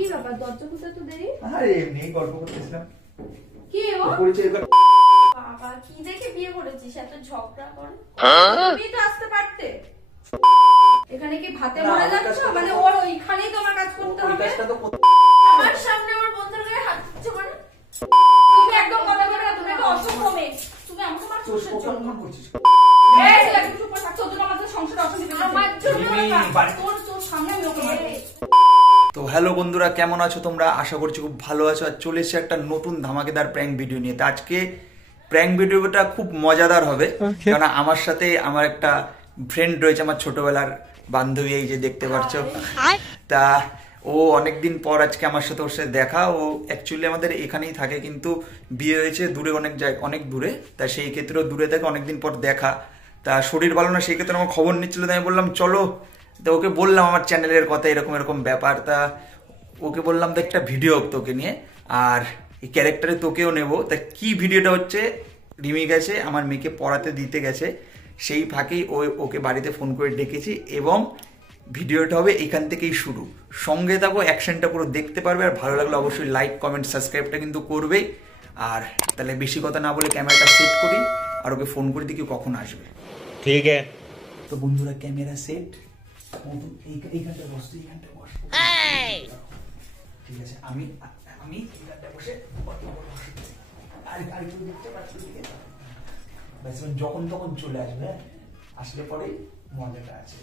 কি ব্যাপার দরজা খুলতে তো দেরি? আরে এমনি গল্প করতেছিলাম। কি ও? পরিচয় কর। বাবা কি দেখে বিয়ে করেছিস এত ঝগড়া করে? তুমি তো আসতে পারতে। এখানে কি ভাতে মরে যাচ্ছ? মানে ওর ওইখানেই তোমার কাজ করতে হবে। কাজটা তো আমার সামনে আমার বন্ধুর গায়ে হাত দিচ্ছ মানে? তুমি একদম কথা বলে না, তুমি একটা অসভ্য মেয়ে। তুমি আমাকে মারছো কিসের জন্য? করছিস। এই একটু চুপ করে থাক, তোর জন্য আমাদের সংসারে অশান্তি হচ্ছে। আমার জন্য তোর সামনে আমি ওকে মারবো। তো হ্যালো বন্ধুরা, কেমন আছো তোমরা? আশা করছি খুব ভালো আছো। আর চলে এসেছে একটা নতুন ধামাকেদার প্র্যাঙ্ক ভিডিও নিয়ে। তো আজকে প্র্যাঙ্ক ভিডিওটা খুব মজাদার হবে, কারণ আমার সাথে আমার একটা ফ্রেন্ড রয়েছে, আমার ছোটবেলার বান্ধবী, এই যে দেখতে পাচ্ছ। তা ও অনেকদিন পর আজকে আমার সাথে ওর সাথে দেখা। ও অ্যাকচুয়ালি আমাদের এখানেই থাকে, কিন্তু বিয়ে হয়েছে দূরে, অনেক দূরে। তা সেই ক্ষেত্রেও দূরে থাকে, অনেকদিন পর দেখা। তা শরীর ভালো না, সেই ক্ষেত্রে আমার খবর নিচ্ছিল। তাই আমি বললাম চলো। তো ওকে বললাম আমার চ্যানেলের কথা, এরকম এরকম ব্যাপার। তা ওকে বললাম তো একটা ভিডিও হোক তোকে নিয়ে, আর এই ক্যারেক্টারে তোকেও নেবো। তা কি ভিডিওটা হচ্ছে, রিমি গেছে আমার মেয়েকে পড়াতে দিতে গেছে, সেই ফাঁকেই ওকে বাড়িতে ফোন করে ডেকেছি, এবং ভিডিওটা হবে এখান থেকেই শুরু। সঙ্গে থাকো, অ্যাকশনটা পুরো দেখতে পারবে। আর ভালো লাগলে অবশ্যই লাইক, কমেন্ট, সাবস্ক্রাইবটা কিন্তু করবেই। আর তাহলে বেশি কথা না বলে ক্যামেরাটা সেট করি, আর ওকে ফোন করে দেখি কখন আসবে। ঠিক আছে। তো বন্ধুরা ক্যামেরা সেট, এইখানটা বসতো, এইখানটা বসবো। ঠিক আছে, আমি এইখানটা বসে আর কেউ দেখতে পাচ্ছি দিকে। যখন তখন চলে আসবে, আসলে পরে মজাটা আছে।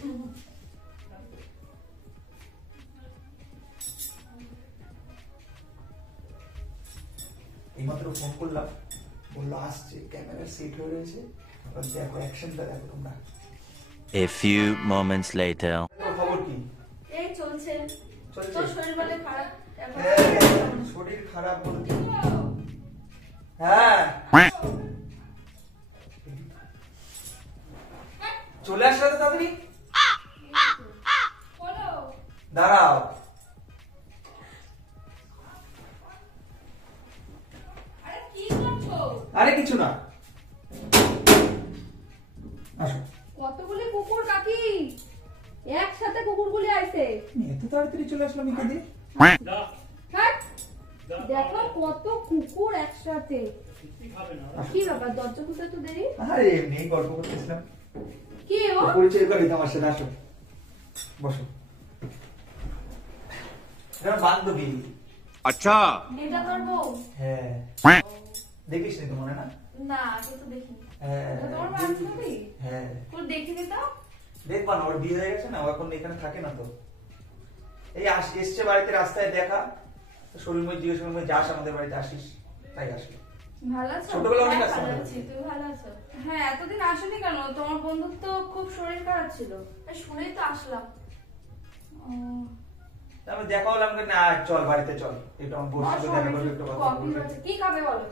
এইমাত্র ফোন করলাম, বললো আসছে, ক্যামেরা সেট হয়ে রয়েছে। দেখো অ্যাকশনটা দেখো তোমরা। A few moments later. খবর কি? এই চলছে। তোর শরীর বলে খারাপ। শরীর খারাপ বলে? হ্যাঁ চলে আসলে তো তাড়াতাড়ি। দাঁড়াও, আরে কিছু না, আসো। কতগুলি কুকুর কাকি একসাথে কুকুরগুলি আইছে। এত তাড়াতাড়ি চলে আসলাম এখানে। দেখো কত কুকুর একসাথে। কি ব্যাপার দরজা খুলতে তো দেরি? আরে এমনি গল্প করতেছিলাম। কি ও? পরিচয় করি তোমার সাথে, আসো বসো। এটা বান্ধবী। আচ্ছা, এটা তোর বউ? হ্যাঁ, দেখিস নি তো মনে না? না আগে তো দেখিনি। হ্যাঁ এটা তোমার বান্ধবী? হ্যাঁ, তোর দেখিনি তো? দেখবা না, ওর বিয়ে হয়ে গেছে না, ও এখন এখানে থাকে না। তো এই এসছে বাড়িতে, রাস্তায় দেখা, শরীর মধ্যে জিজ্ঞেস করলাম যাস আমাদের বাড়িতে আসিস, তাই আসলো। ভালো আছো? ছোটবেলা অনেক হ্যাঁ, আসতাম। ভালো আছি। তুই ভালো আছো? হ্যাঁ, এতদিন আসেনি কেন? তোমার বন্ধুর তো খুব শরীর খারাপ ছিল। শুনেই তো আসলাম। আমি দেখা হলাম, না চল বাড়িতে চল, একটু আমার বসে দেখা করবো, একটু কথা বলবো। কি খাবে বলো?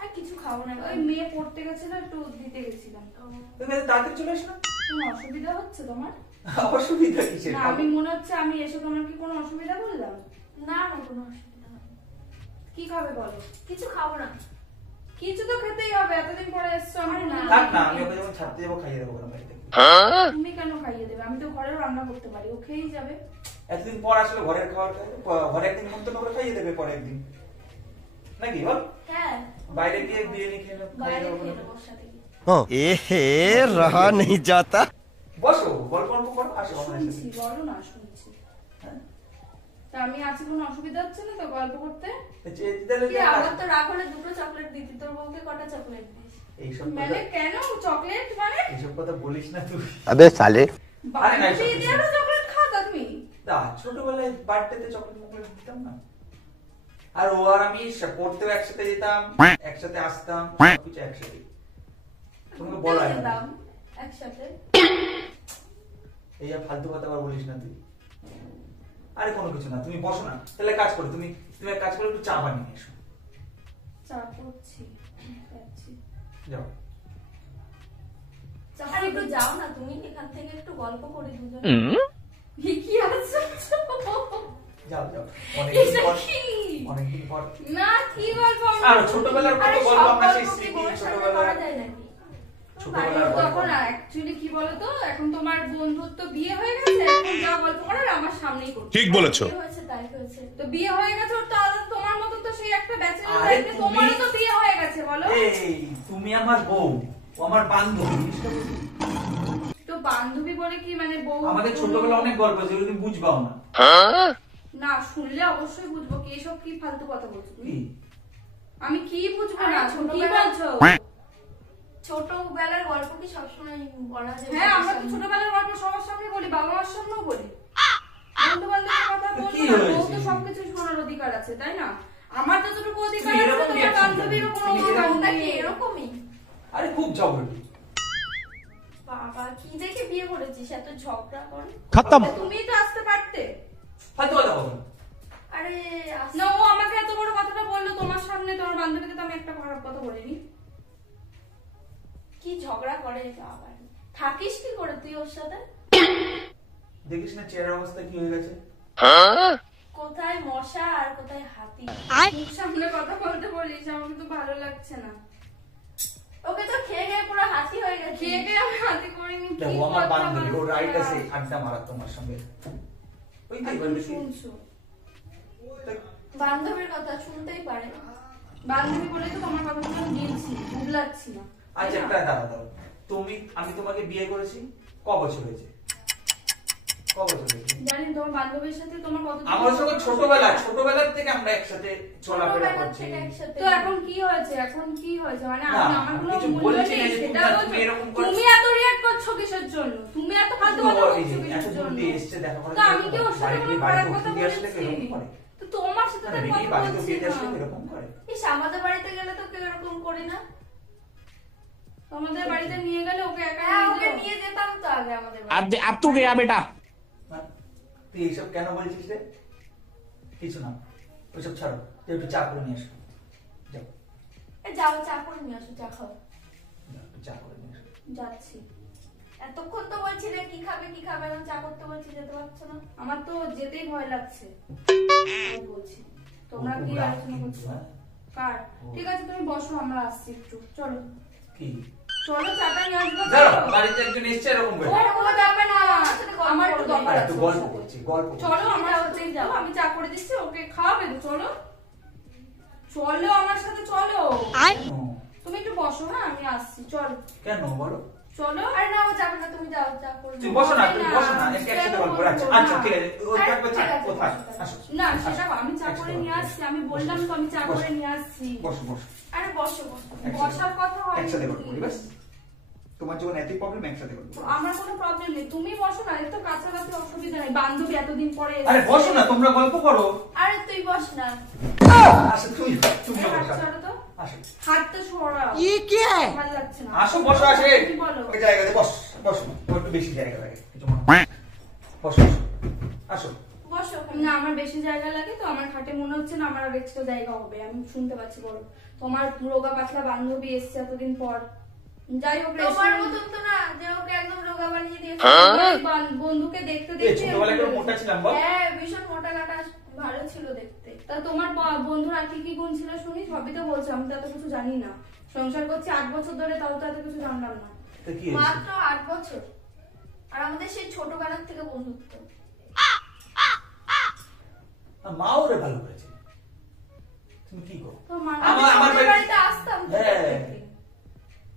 আর কিছু খাবো না, ওই মেয়ে পড়তে গেছিল, একটু দিতে গেছিলাম। তুমি এত তাড়াতাড়ি চলে আসো না? কোনো অসুবিধা হচ্ছে তোমার? অসুবিধা কিসের? না, আমি মনে হচ্ছে আমি এসে তোমার কি কোনো অসুবিধা করলাম? না না, কোনো অসুবিধা হয়নি। কি খাবে বলো? কিছু খাবো না। কিছু তো খেতেই হবে, এতদিন পরে এসছো। আমি না থাক না, আমি ওকে যখন ছাড়তে যাবো খাইয়ে দেবো বাড়িতে। তুমি কেন খাইয়ে দেবে? আমি তো ঘরেও রান্না করতে পারি, ও খেয়েই যাবে। এতদিন পর আসলে ঘরের খাবার খাইয়ে, ঘরে একদিন মন্তব্য করে খাইয়ে দেবে, পরে একদিন নাকি বল? হ্যাঁ, বাইরে গিয়ে বিরিয়ানি খেয়ে বাইরে দেবো। খেয়ে নেবো ওর সাথে গিয়ে। एहे रहा नहीं जाता। বসো, গল্প করো, আসো আমার শুনছি, সাথে। বলো না, শুনছি। হ্যাঁ? তা আমি আছি, কোনো অসুবিধা হচ্ছে না তো গল্প করতে? তাহলে কি আমার তো রাগ হলে দুটো চকলেট দিতি, তোর বউকে কটা চকলেট দিস? এইসব মানে কেন চকলেট মানে? এইসব কথা বলিস না তুই। अबे साले। আরে না, বাড়িতে দিয়েও চকলেট খাওয়া তুমি? না, ছোটবেলায় বার্থডেতে চকলেট দিতাম না। আর ও আর আমি পড়তেও একসাথে যেতাম, একসাথে আসতাম, সবকিছু একসাথে। তোমাকে বলা হয় না। দিতাম একসাথে। এই ফালতু কথা আবার বলিস না তুই। আরে কোনো কিছু না, তুমি বসো না। তাহলে কাজ করো, তুমি এক কাজ করো, একটু চা বানিয়ে এসো। চা করছি, খাচ্ছি। যাও। আর একটু যাও না তুমি, এখান থেকে একটু গল্প করি দুজনে। কি আছে? যাও যাও, এটা কি? অনেকদিন পর। না, কি গল্প? আর ছোটবেলার কত গল্প আমরা সেই স্মৃতি, ছোটবেলার করা যায় নাকি? ছোটবেলার তখন অ্যাকচুয়ালি কি বলতো, এখন তোমার বন্ধুর তো বিয়ে হয়ে গেছে, এখন যা গল্প করার আমার সামনেই করতে। ঠিক বলেছো। কি হয়েছে তাই হয়েছে। তো বিয়ে হয়ে গেছে ওর, তাহলে তোমার মতো তো সেই একটা ব্যাচেলর আরে লাইফে তুমি- তোমারও তো বিয়ে হয়ে গেছে বলো। এই তুমি আমার বউ, ও আমার বান্ধবী। তো বান্ধবী বলে কি মানে বউ? আমাদের ছোটবেলা অনেক গল্প আছে, যেগুলো তুমি বুঝবাও না। না শুনলে অবশ্যই বুঝবো কি এসব কি ফালতু কথা বলছো তুমি। কি? আমি কি বুঝবো না, আরে কি ছোটবেলা- বলছো? ছোটবেলার গল্প কি সবসময় বলা যায়? হ্যাঁ আমরা তো ছোটবেলার গল্প সবার সামনে বলি, বাবা মার সামনেও বলি, বন্ধু বান্ধবের কথা তো বলবো কি না, হয়েছে? বউ তো সবকিছু শোনার অধিকার আছে তাই না? আমার যতটুকু অধিকার তুমি আছে এরকম তোমার reaction বান্ধবীরও করো। কোনো তুমি অধিকার এরকম- ওটা কি নেই। এরকমই? আরে খুব ঝগড়া। বাবা কি দেখে বিয়ে করেছিস এত ঝগড়া করে? তুমিই তো আসতে পারতে। ফালতু কথা বলো না। আরে না ও আমাকে এত বড় কথাটা বললো তোমার সামনে, তোমার বান্ধবীকে তো আমি একটা খারাপ কথা বলিনি। কি ঝগড়া করে আবার? থাকিস কি করে তুই ওর সাথে? দেখিস না চেহারার অবস্থা কি হয়ে গেছে? কোথায় মশা আর কোথায় হাতি? মুখ সামনে কথা বলতে বলিস, আমাকে তো ভালো লাগছে না। ওকে তো খেয়ে খেয়ে পুরো হাতি হয়ে গেছে। খেয়ে খেয়ে আমি হাতে করিনি। কি দেখো আমার কথা বান্ধবী, ও রাইট বলছো? আছে আড্ডা মারা তোমার সঙ্গে। ওই তো আর এবার তুমি বেশি- শুনছো। বান্ধবীর কথা শুনতেই পারে। বান্ধবী বলে তো তোমার কথাগুলো আমি দিয়েছি, বুঝলাচ্ছি না। আচ্ছা একটা দাঁড়াও। আমি তোমাকে বিয়ে করেছি ক বছর হয়েছে? ক বছর হয়েছে? জানি তোমার বান্ধবীর সাথে তোমার কত আমার সঙ্গে ছোটবেলার থেকে আমরা একসাথে চলাফেরা ছোটবেলা করছি। থেকে একসাথে। তো এখন কি হয়েছে? মানে না, আমার আমি কোনো কিছু মূল্য বলছি নেই না যে সেটা তুমি বলছো। এরকম করছো। তুমি এত রিঅ্যাক্ট করছো কিসের জন্য? তুমি এত ফালতু কথা বলছো কিসের জন্য? এসছে দেখা করে। তো আমি কি ওর সাথে কোনো খারাপ কথা বলেছি? এরকম করে। তো তোমার সাথে তো মানে আমি বেটি কথা বাড়িতে বলছি বিয়ে আসলে না। এরকম করে। ইস আমাদের বাড়িতে গেলে তো কেউ এরকম করি না। তোমাদের বাড়িতে নিয়ে গেলে ওকে একা হ্যাঁ নিয়ে ওকে যেও। নিয়ে যেতাম তো আগে আমাদের বাড়িতে। अब तू गया बेटा। না, তুই এইসব কেন বলছিস রে? কিছু না, ওইসব ছাড়ো, তুই একটু চা করে নিয়ে এসো। যাও, যাও চা করে নিয়ে আসো, চা খাও। যাও, একটু চা করে নিয়ে এসো। যাচ্ছি। এতক্ষণ তো বলছিলে কি খাবে এখন চা করতে বলছি যেতে পারছো না। আমার তো যেতেই ভয় লাগছে। আমি বলছি তোমরা কি ওরা আলোচনা কিন্তু, করছো? হ্যাঁ? কার? ঠিক আছে তুমি বসো, আমরা আসছি একটু। চলো কি? চলো চাটা নিয়ে আসবো। দাঁড়াও, বাড়িতে একজন এসছে এরকম করে। ও যাবে না, আমার একটু করবে। দরকার আর আছে একটু ওর গল্প সাথে। করছি, গল্প করছি। চলো আমার সাথেই যাও, আমি চা করে দিচ্ছি, ওকে খাওয়াবে তো। চলো চলো আমার সাথে চলো। কেন? তুমি একটু বসো, হ্যাঁ আমি আসছি। চলো কেন বলো? চলো। আরে না ও যাবে না, তুমি যাও চা করে তুই নিয়ে বসো না, হবে তুমি না, বসো না, একসাথে গল্প করে। আচ্ছা, আচ্ছা, ঠিক আছে, ওই আরে, থাকবে চা, ঠিক আছে, কোথায়? বসো, আসো। না সেটা আসো। আমি চা করে নিয়ে আসছি, আমি বললাম তো আমি চা করে নিয়ে আসছি। বসো, বসো। আরে বসো বসো। বসার কথা হয় একসাথে গল্প করি, ব্যাস। তোমার যখন এতই প্রবলেম, একসাথে গল্প করি। আমার কোনো প্রবলেম নেই, তুমি বসো না, এর তো কাছাকাছি অসুবিধা নেই। বান্ধবী এতদিন পরে এসেছে। আরে বসো না, তোমরা গল্প করো। আরে তুই বস না। আসো, তুমি এই হাত বসো। ছাড়ো তো, আসো, হাতটা সরাও। ভালো লাগছে না। আসো, বসো, আসে। তুমি বলো। ওই জায়গাতে বস, বসো। ওর একটু বেশি জায়গা লাগে, কিছু মনে হয় না। বসো, আসো, আসো। বসো না আমার বেশি জায়গা লাগে তো, আমার খাটে মনে হচ্ছে না আমার আর এক্সট্রা জায়গা হবে। আমি শুনতে পাচ্ছি বলো, তোমার রোগা পাতলা বান্ধবী এসছে এতদিন পর। যাই হোক তোমার restaurant- মতন তো না যে ওকে একদম রোগা বানিয়ে দিয়েছে। ওই বন্ধুকে দেখতে এই দেখতে ছোটবেলায় কেউ মোটা ছিলাম বল? হ্যাঁ ভীষণ মোটা কাটা ভালো ছিল দেখতে। তা তোমার বন্ধুর আর কি কি গুণ ছিল শুনি, সবই তো বলছো, আমি তো এত কিছু জানি না। সংসার করছি 8 বছর ধরে, তাও তো এত কিছু জানলাম না। তো কি হয়েছে? মাত্র 8 বছর আর আমাদের সেই ছোটবেলার থেকে বন্ধুত্ব। মা ওরে ভালো করেছে। তুমি কি করো? তো মা- আমার আমাদের বাড়ি- বাড়িতে আসতাম তো হ্যাঁ। দেখতে।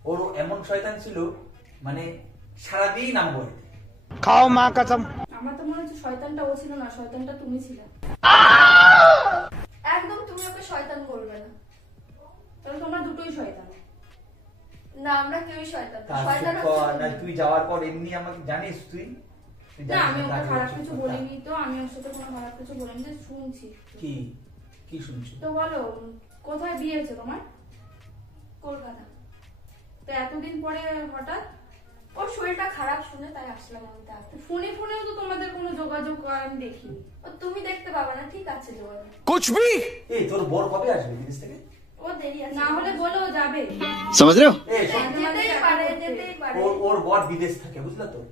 ওর এমন শয়তান ছিল, মানে সারাদিন আমার বাড়িতে। खाओ माँ कसम। আমার তো মনে হচ্ছে শয়তানটা ও ছিল না, শয়তানটা তুমি ছিলে। একদম তুমি ওকে শয়তান বলবে না। তাহলে তোমরা দুটোই শয়তান। না আমরা কেউই শয়তান না। তার শয়তান চুপ কর, হচ্ছে না তুমি। তুই যাওয়ার পর এমনি আমাকে জানিস তুই? তুই না জানিস আমি ওকে তার খারাপ চুপ কিছু কর। বলিনি তো, আমি ওর সাথে কোনো খারাপ কিছু বলিনি, যে শুনছি। কি কি শুনছো? তো বলো কোথায় বিয়ে হয়েছে তোমার? কলকাতা। তো এতদিন পরে হঠাৎ? ওর শরীরটা খারাপ শুনে তাই আসলাম আমি তাড়াতাড়ি। ফোনে ফোনেও তো তোমাদের কোনো যোগাযোগ আমি দেখিনি। ও তুমি দেখতে পাবে না, ঠিক আছে যোগাযোগ। कुछ भी এই তোর বর কবে আসবে বিদেশ থেকে? ও দেরি আছে। না হলে বলো যাবে। समझ रहे हो? এই শোন, যেতেই পারে যেতেই পারে। ওর বর বিদেশ থাকে, বুঝলা তো?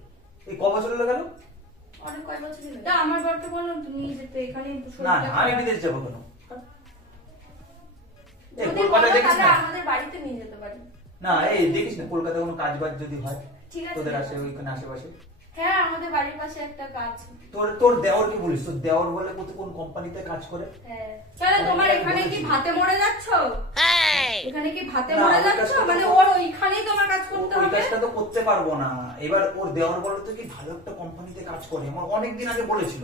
এই ক বছর হলো গেল? অনেক কয় বছর হলো। তা আমার বরকে বলো তুমি যেতে, এখানে না শরীরটা আমি খারাপ। বিদেশ যাবো কেন? এই যদি কলকাতায় বলো দেখিস তাহলে না? আমাদের বাড়িতে নিয়ে যেতে পারি। না এই দেখিস না কলকাতায় কোনো কাজ বাজ যদি হয় ঠিক আছে। তোদের আসে ওইখানে আশেপাশে, হ্যাঁ আমাদের বাড়ির পাশে একটা কাজ। তোর দেওর কি বলিস? তোর দেওর বলে কোন কোম্পানিতে কাজ করে? হ্যাঁ তাহলে তোমার এখানে কি ভাতে মরে যাচ্ছ? এখানে কি ভাতে মরে যাচ্ছ? মানে ওর ওইখানেই তোমার কাজ করতে ওই হবে? কাজটা তো করতে পারবো না। এবার ওর দেওর বলে তো কি ভালো একটা কোম্পানিতে কাজ করে, আমার অনেকদিন আগে বলেছিল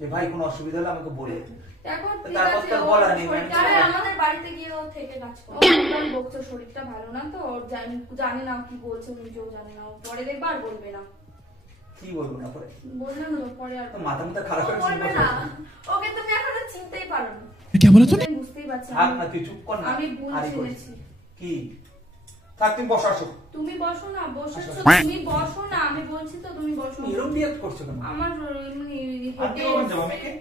যে ভাই কোনো অসুবিধা হলে আমাকে বলে। এখন ঠিক তারপর আছে, তো ওর বলা নেই, শরীরটা- আরে আমাদের বাড়িতে গিয়ে ও থেকে কাজ করে। ওর বকছো, শরীরটা ভালো না তো, ওর জানি না কি বলছে, নিজেও জানে না। ও পরে দেখবা আর বলবে না। কি বলবো না পরে? বললাম তো পরে আর তো মাথা মাথা খারাপ ও করে বলবে না, ওকে তুমি এখনো চিনতেই পারো না। আমি বুঝতেই পারছি থাক না, তুই চুপ কর না। আমি ভুল আরে করিস। চিনেছি। কি থাক, তুমি বসো, আসো। তুমি বসো না, বসেছো আচ্ছা। তুমি বসো না, আমি বলছি তো তুমি বসো। তুমি এরকম রিঅ্যাক্ট করছো কেন? আমার এমনি আর কি বলবেন যাবো মেয়েকে?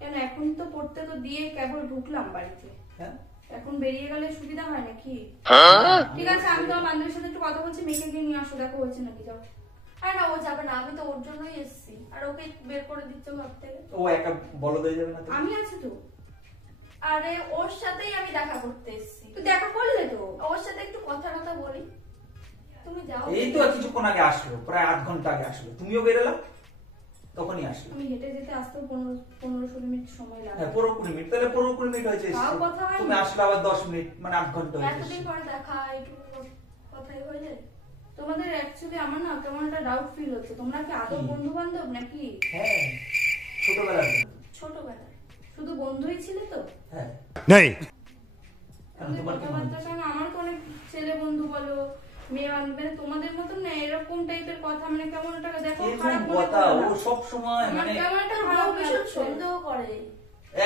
কেন এখন তো পড়তে তো দিয়ে কেবল ঢুকলাম বাড়িতে, হ্যাঁ? এখন বেরিয়ে গেলে সুবিধা হয় নাকি? ঠিক আছে, আমি তোমার বান্ধবীর সাথে একটু কথা বলছি, মেয়েকে গিয়ে নিয়ে আসো, দেখো হয়েছে নাকি, যাও। আরে না ও যাবে না, আমি তো ওর জন্যই এসেছি। আর ওকে বের করে দিচ্ছ ঘর থেকে। ও একা বলদ হয়ে যাবে না তো? আমি আছি তো। আরে ওর সাথেই আমি দেখা করতে এসেছি। তুই দেখা করলে তো? ওর সাথে একটু কথা বলি। তুমি যাও। এই তো কিছুক্ষণ আগে আসলো, প্রায় 8 ঘন্টা আগে আসলো, তুমিও বেরোলা তখনই আসলো। আমি হেঁটে যেতে আসতেও 15-16 মিনিট সময় লাগে। হ্যাঁ, 15-20 মিনিট, তাহলে 15-20 মিনিট হয়েছে তাও এসেছো। কথা হয়নি। তুমি আসলে আবার 10 মিনিট, মানে 8 ঘন্টা হয়েছে। এতদিন পরে দেখা, একটু কথাই হয়ে যায়। তোমাদের অ্যাকচুয়ালি আমার না কেমন একটা ডাউট ফিল হচ্ছে, তোমরা কি আদৌ কি? বন্ধু বান্ধব নাকি? হ্যাঁ, ছোটবেলার বন্ধু। ছোটবেলায় শুধু বন্ধুই ছিলে তো? হ্যাঁ। नहीं কেন, তোমার কি মনে কথাবার্তার হচ্ছে? সঙ্গে আমার তো অনেক ছেলে বন্ধু বলো, মেয়ে বান্ধব, মানে তোমাদের মতন না এরকম টাইপের কথা, মানে কেমন একটা দেখো এরকম খারাপ মনে কথা করো না। ও সব সময় আমার মানে কেমন একটা ও খারাপ ভীষণ লাগছে। সন্দেহ করে।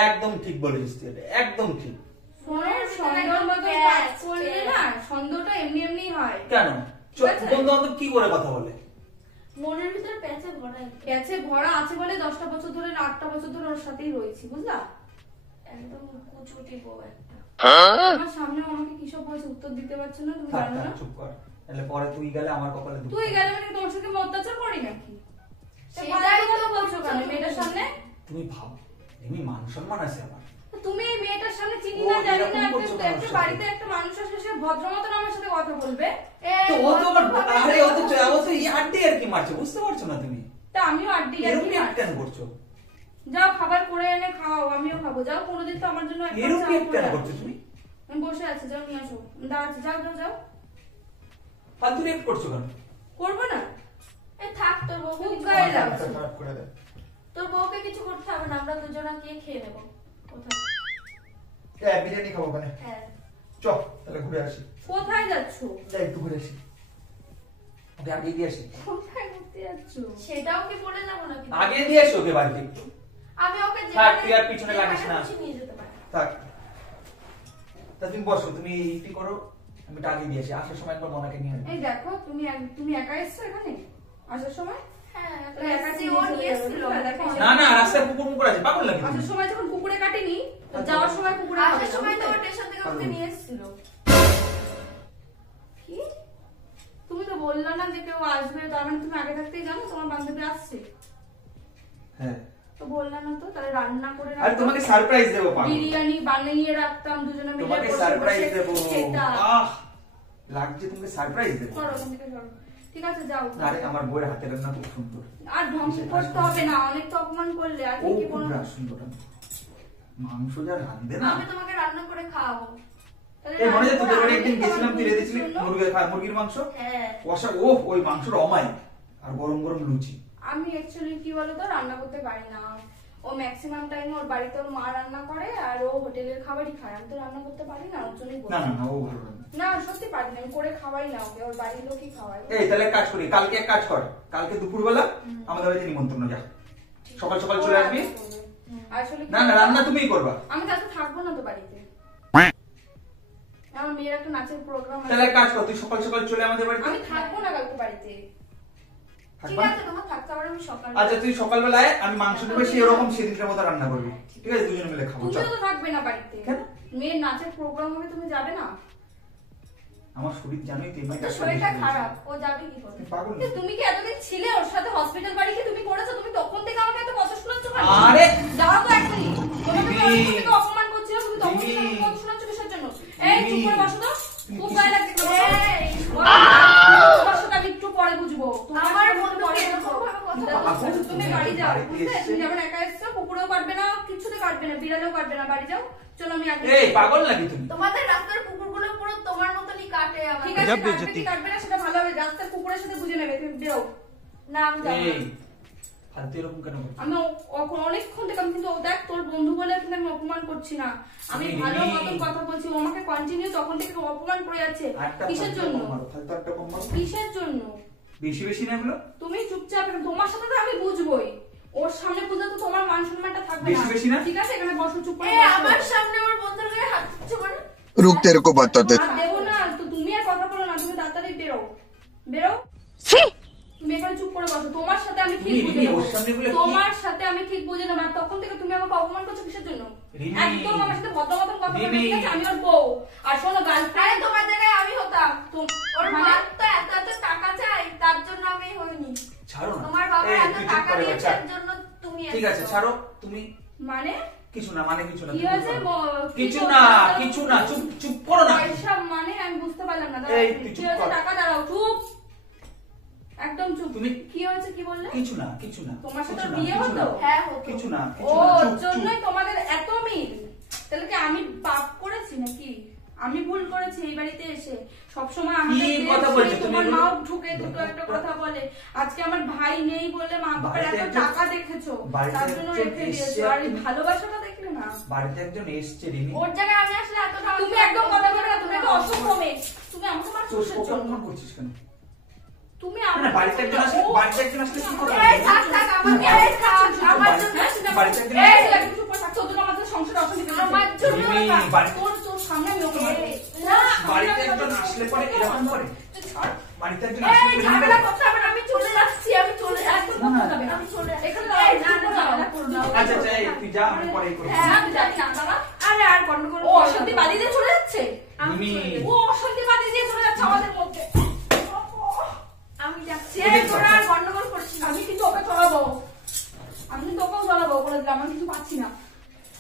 একদম ঠিক বলেছিস তুই, এটা একদম ঠিক। শোনো, সন্দেহ মতো কাজ করলে না, সন্দেহটা এমনি এমনি হয়। কেন ঠিক আছে। বন্ধু বান্ধব কি করে কথা বলে? মনের ভিতরে প্যাঁচে ভরা একদম। প্যাচে ভরা আছে বলে 10টা বছর ধরে না 8টা বছর ধরে ওর সাথেই রয়েছি, বুঝলা? একদম কুচুটি বউ একটা। আমার সামনে আমাকে কিসব বলছে, উত্তর দিতে পারছো না, তুমি থাক, জানো না? থাক, চুপ কর, তাহলে পরে তুই গেলে আমার কপালে দুঃখ। তুই গেলে মানে তোমার সাথে আমি অত্যাচার করি নাকি? সেটাই সেটাই তো তো বলছো কেন মেয়েটার সামনে? তুমি ভাব, এমনি মান সম্মান আছে আমার। তুমি এই মেয়েটার সামনে চিনি ও না জানি এরকম না, করছো একটা কেন একটা ওর সাথে? বাড়িতে একটা মানুষ আসলে সে ভদ্র মতন আমার সাথে কথা বলবে। তো ও তো আরে ও তো এই আড্ডি আর কি মারছে, বুঝতে পারছো না তুমি? তা আমিও আড্ডি এরকম আড্ডি রিঅ্যাক্ট কেন করছো? যাও খাবার করে এনে খাও, আমিও খাবো। যাও কোনোদিন তো আমার জন্য একটা এরকম চা রিঅ্যাক্ট করে কেন আনো। করছো তুমি? আমি বসে আছি, যাও নিয়ে আসো, দাঁড়াচ্ছি, যাও যাও যাও। ফালতু রিঅ্যাক্ট করছো কেন? করবো না? এ থাক, তোর বউকে খুব কিছু গায়ে করতে হবে লাগছে। না। খারাপ করে দে। তোর বউকে কিছু করতে হবে না, আমরা দুজনা গিয়ে খেয়ে নেবো কোথাও। হ্যাঁ, বিরিয়ানি খাবো ওখানে। হ্যাঁ চ, তাহলে ঘুরে আসি। কোথায় যাচ্ছো? যাই একটু ঘুরে আসি, ওকে আগে দিয়ে আসি। কোথায় ঘুরতে যাচ্ছো? সেটাও কি বলে যাবো নাকি? আগে দিয়ে আসি ওকে বাড়িতে একটু। আমি ওকে থাক, তুই আর পিছনে লাগিস না। কিছু নিয়ে যেতে পারি। থাক, তা তুমি বসো, তুমি ইটি করো, আমি এটা আগে দিয়ে আসি। আসার সময় একবার মনাকে নিয়ে আসবো। এই দেখো, তুমি একা এসছো এখানে আসার সময়? হ্যাঁ তাহলে একা একা ও ও নিয়ে নিয়ে এসেছিল, এসেছিল। দেখো না না, রাস্তায় কুকুর মুকুর আছে, পাগল লাগে আসার তুমি? সময় যখন কুকুরে কাটেনি, তো যাওয়ার সময় কুকুরে আসার কাটে সময় তো না, ও স্টেশন থেকে আমাকে নিয়ে এসেছিল। কি? তুমি তো বললা না যে কেউ আসবে, তার মানে তুমি আগে থাকতেই জানো তোমার বান্ধবী আসছে? হ্যাঁ, তো বললা না তো, তাহলে রান্না করে আর রাখতাম, তোমাকে সারপ্রাইজ দেবো পাগল। বিরিয়ানি বানিয়ে রাখতাম, দুজনে মিলে তোমাকে বসে সারপ্রাইজ বসে দেবো। খেতাম। আহ, লাগছে তোমাকে সারপ্রাইজ দেবো। সরো ওখান থেকে সরো। ঠিক আছে যাও। আরে আমার বইয়ের হাতের রান্না খুব সুন্দর। আর ধ্বংস করতে হবে না, অনেক তো অপমান করলে। আর ও কি খুব বলো? সুন্দর রান্না। মাংস যা রাঁধবে না। আমি তোমাকে রান্না করে খাওয়াবো। তাহলে এই মনে আছে রান্না তোদের করে বাড়ি একদিন আমি গেছিলাম, তুই তোমার রেঁধেছিলি জন্য- মুরগির মাংস, হ্যাঁ কষা, ও ওই মাংসটা অমায়, আর গরম গরম লুচি। আমি অ্যাকচুয়ালি কি বলতো, রান্না করতে পারি না। ও ম্যাক্সিমাম টাইম ওর বাড়িতে ওর মা রান্না করে, আর ও হোটেলের খাবারই খায়। আমি তো রান্না করতে পারি না, ওর জন্যই বলছি। না না না, ও ভালো রান্না। না সত্যি পারি না, আমি করে খাওয়াই না ওকে, ওর বাড়ির লোকই খাওয়ায়। এই তাহলে এক কাজ করি, কালকে এক কাজ কর, কালকে দুপুরবেলা আমাদের বাড়িতে নিমন্ত্রণ, যা সকাল সকাল চলে আসবি। আসলে কি না না, বলতো? রান্না তুমিই করবা। আমি কালকে থাকবো না তো বাড়িতে, আমার মেয়ের একটা নাচের প্রোগ্রাম তাহলে এক আছে। কাজ কর, তুই সকাল সকাল চলে আমাদের বাড়িতে। আমি থাকবো না কালকে বাড়িতে। ঠিক থাকবা? আছে, তোমার থাকতে পারো, আমি সকালে আচ্ছা, তুই সকালবেলায় আমি মাংস নেবো, সেই রকম সেদিনকার মতো রান্না করবি, ঠিক আছে? দুজনে মিলে খাবো, চল। তুমিও তো থাকবে না বাড়িতে। কেন? মেয়ের নাচের প্রোগ্রাম হবে, তুমি যাবে না? আমার শরীর জানোই তো, এমনি তো শরীরটা খারাপ, ও যাবে কি করে? পাগল কিন্তু তুমি কি এতদিন ছিলে ওর সাথে, হসপিটাল বাড়ি কি তুমি করেছো? তুমি তখন থেকে আমাকে এত কথা শোনাচ্ছ কেন? আরে! দাঁড়াও তো এক মিনিট। তোমাকে দিদি! আমি অনেক থেকে অপমান করছিল, তুমি তখন থেকে দিদি! আমাকে কথা শোনাচ্ছ কিসের জন্য? এই চুপ দিদি! করে বসো তো। তুমি খুব কি- গায়ে লাগছে তোমার। এই, তোমার সাথে আমি একটু পরে বুঝবো। তোমার আমার সাথে একটু বন্ধুকে পরে এরকম চাইলেও কাটবে না, বাড়ি যাও। চলো আমি আগে এই পাগল নাকি তুমি? তোমাদের রাস্তার কুকুরগুলো পুরো তোমার মতনই কাটে আমার। ঠিক আছে, কাটবে কি কাটবে না সেটা ভালো হবে, রাস্তার কুকুরের সাথে বুঝে নেবে। তুমি বেরো। না আমি যাবো না। এই ফালতু এরকম কেন করছিস? আমি অনেকক্ষণ থেকে আমি কিন্তু দেখ তোর বন্ধু বলে কিন্তু আমি অপমান করছি না, আমি ভালো মতন কথা বলছি। ও আমাকে কন্টিনিউ তখন থেকে অপমান করে যাচ্ছে। কিসের জন্য? ফালতু একটা কম মারো। কিসের জন্য? বেশি বেশি না এগুলো? তুমি চুপচাপ, তোমার সাথে তো আমি বুঝবোই, ওর সামনে বুঝলে তো তোমার মান সম্মানটা থাকবে বেশি বেশি না? ঠিক আছে, এখানে বসো, চুপ করে এই বসো। আমার সামনে আমার বন্ধুর গায়ে হাত দিচ্ছ মানে? रुक तेरे को बताते আর দেবো না তো, তুমি আর কথা বলো না, তুমি তাড়াতাড়ি বেরো, বেরো। তুমি এখানে চুপ করে বসো, তোমার সাথে আমি ঠিক বুঝে নেবো, ওর সামনে বলে কি? তোমার সাথে আমি ঠিক বুঝে নেবো। আর তখন থেকে তুমি আমাকে অপমান করছো কিসের জন্য? রিমি। একদম আমার সাথে ভদ্র মতন কথা বলবে, রিমি। ঠিক আছে? আমি ওর বউ। আর শোনো, আরে গার্লফ্রেন্ড তোমার জায়গায় আমি হতাম। ওর মানে? মা তো এত এত টাকা চাই, তার জন্য আমি হইনি। ছাড়ো না। তোমার বাবা এই, এত তুই চুপ টাকা করে দিয়েছে, বাচ্চা। এর জন্য তুমি ঠিক আছে এসেছো। ছাড়ো তুমি। মানে কিছু না, মানে কিছু না, কি তুমি হয়েছে? চুপ করো। কি কিছু করছো? না, কিছু না, চুপ চুপ করো না। পয়সা মানে আমি বুঝতে পারলাম না। দাঁড়াও, এই, তুই কি চুপ হয়েছে? কর। টাকা দাঁড়াও, চুপ, একদম চুপ। তুমি- কি হয়েছে কি বললে? কিছু না, কিছু না। তোমার সাথে কিছু না, বিয়ে কিছু হতো? না। হ্যাঁ হতো। কিছু না, ও, কিছু না, চুপ, চুপ। জন্যই তোমাদের এত মিল? তাহলে কি আমি পাপ করেছি নাকি? আমি ভুল করেছি এই বাড়িতে এসে? সবসময় আমাদের কি দেশ কথা নেই, বলছো তুমি তোমার এগুলো? মাও ঢুকে দুটো একটা কথা বলে। আজকে আমার ভাই নেই বলে মা বাবার বাড়িতে এত একজন- টাকা দেখেছো, বাড়িতে তার জন্য একজন রেখে দিয়েছো। এসছে, আর এই ভালোবাসাটা দেখলে না? বাড়িতে একজন এসছে রিমি। ওর জায়গায় আমি আসলে এত টাকা তুমি একদম কথা বলে না, তুমি একটা অসভ্য মেয়ে। তুমি আমাকে মারছো তোর কিসের জন্য? অপমান করছিস কেন? তুমি না, না, বাড়িতে একজন আসলে, বাড়িতে একজন আসলে কি কথা এই থাক থাক আমাকে এই থাক আমার জন্য বাড়িতে একজন এই আসলে- একটু চুপ করে থাক, তোর জন্য আমাদের সংসারে অশান্তি বেড়েছে। আমার জন্য রিমি, না। বাড়ি- তোর সামনে আমি ওকে মারবো। না বাড়িতে একজন আসলে পরে এরকম করে? বাড়িতে একজন আসলে এই এরকম ঝামেলা করে? করতে হবে না, আমি চলে যাচ্ছি, আমি চলে যাচ্ছি। একদম কথা হবে না। আমি চলে যাচ্ছি। এখানে এই, দাঁড়াও, না, না, ঝামেলা করো না। আচ্ছা আচ্ছা, এই, তুই যা, আমি পরে করবো। হ্যাঁ, আমি জানি না, দাঁড়া। আরে আর গন্ডগোল ও অশান্তি বাদি দিয়ে চলে যাচ্ছে। রিমি, ও অশান্তি বাদি দিয়ে চলে যাচ্ছে আমাদের মধ্যে। আমি যাচ্ছি। এদিকে এই তোরা আর গন্ডগোল করছিস না। আমি কিন্তু ওকে চড়াবো, আমি কিন্তু ওকেও চড়াবো বলে দিলাম, আমি কিন্তু পাচ্ছি না।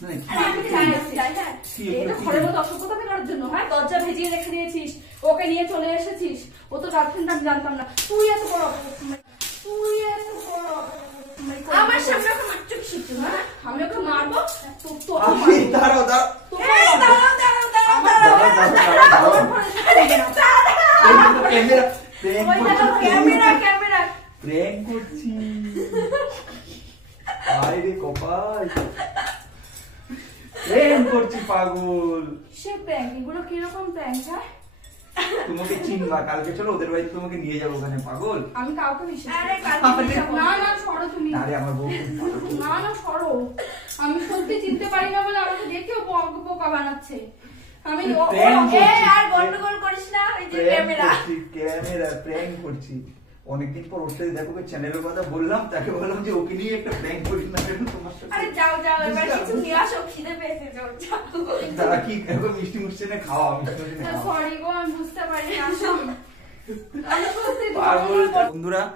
না, কি- আরে আমি যাই, আমি যাই, হ্যাঁ। কি এই এগুলো তো কি? ঘরের মধ্যে অসভ্যতা করার জন্য, হ্যাঁ? দরজা ভেজিয়ে রেখে দিয়েছিস, ওকে নিয়ে চলে এসেছিস। ও তো গার্লফ্রেন্ড, আমি জানতাম না। তুই এত বড় অপমান, তুই এত বড় অপমান। আমার সামনে ওকে মারছো কিসের জন্য, হ্যাঁ? আমি ওকে মারবো, তোকে আমি- মারবো। দাঁড়াও, দাঁড়াও। তোকে এই, মারবো। দাঁড়াও, দাঁড়াও, দাঁড়াও, আমার দাঁড়াও। দাঁড়াও, দাঁড়াও, দাঁড়াও। ঘরে যেতে হবে না। এই তো ক্যামেরা, প্র্যাঙ্ক ওই দেখো, করছি, ক্যামেরা, ক্যামেরা। প্র্যাঙ্ক করছি। আয় রে কপাল, প্র্যাঙ্ক করছি পাগল। সে প্র্যাঙ্ক, এগুলো কিরকম প্র্যাঙ্ক? হ্যাঁ, তোমাকে চিনবা, কালকে চলো ওদের বাড়িতে তোমাকে নিয়ে যাবো ওখানে পাগল। আমি কাউকে বিশ্বাস আরে করি না। কালকে যাবো। না না, সরো তুমি। আরে আমার বউ খুব ভালো। না না, সরো। আমি সত্যি চিনতে পারি না বলে আমাকে দেখেও বোকা বানাচ্ছে। আমি Prank এই আর গন্ডগোল করিস না, ওই যে ক্যামেরা। ক্যামেরা প্র্যাঙ্ক করছি। অনেকদিন পর ওর সাথে দেখো চ্যানেলের কথা বললাম, তাকে বললাম যে ওকে নিয়ে একটা প্র্যাঙ্ক করি না কেন তোমার সাথে। আরে যাও যাও, এবার বুঝলাম। কিছু নিয়ে আসো, খিদে পেয়েছে জোর, যাও। তারা কি এখন মিষ্টি মুষ্টি এনে খাওয়া, মিষ্টি মুষ্টি এনে খাওয়া। সরি গো, আমি বুঝতে পারি না। আমি সত্যি পাগল। বন্ধুরা,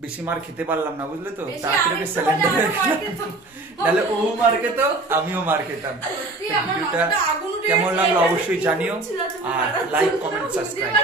বেশি মার খেতে পারলাম না, বুঝলে তো? বেশি তাড়াতাড়ি আরেকটু স্যালেন্ডার হলে আরো মার খেতো। তাহলে ও মার খেত, আমিও মার খেতাম। সত্যি আমার ভিডিওটা মাথাটা আগুন উঠে কেমন গেছে। লাগলো অবশ্যই জানিও, ছিল, তুমি আর বানাচ্ছো, লাইক বুঝতে কমেন্ট পারছি সাবস্ক্রাইব। না।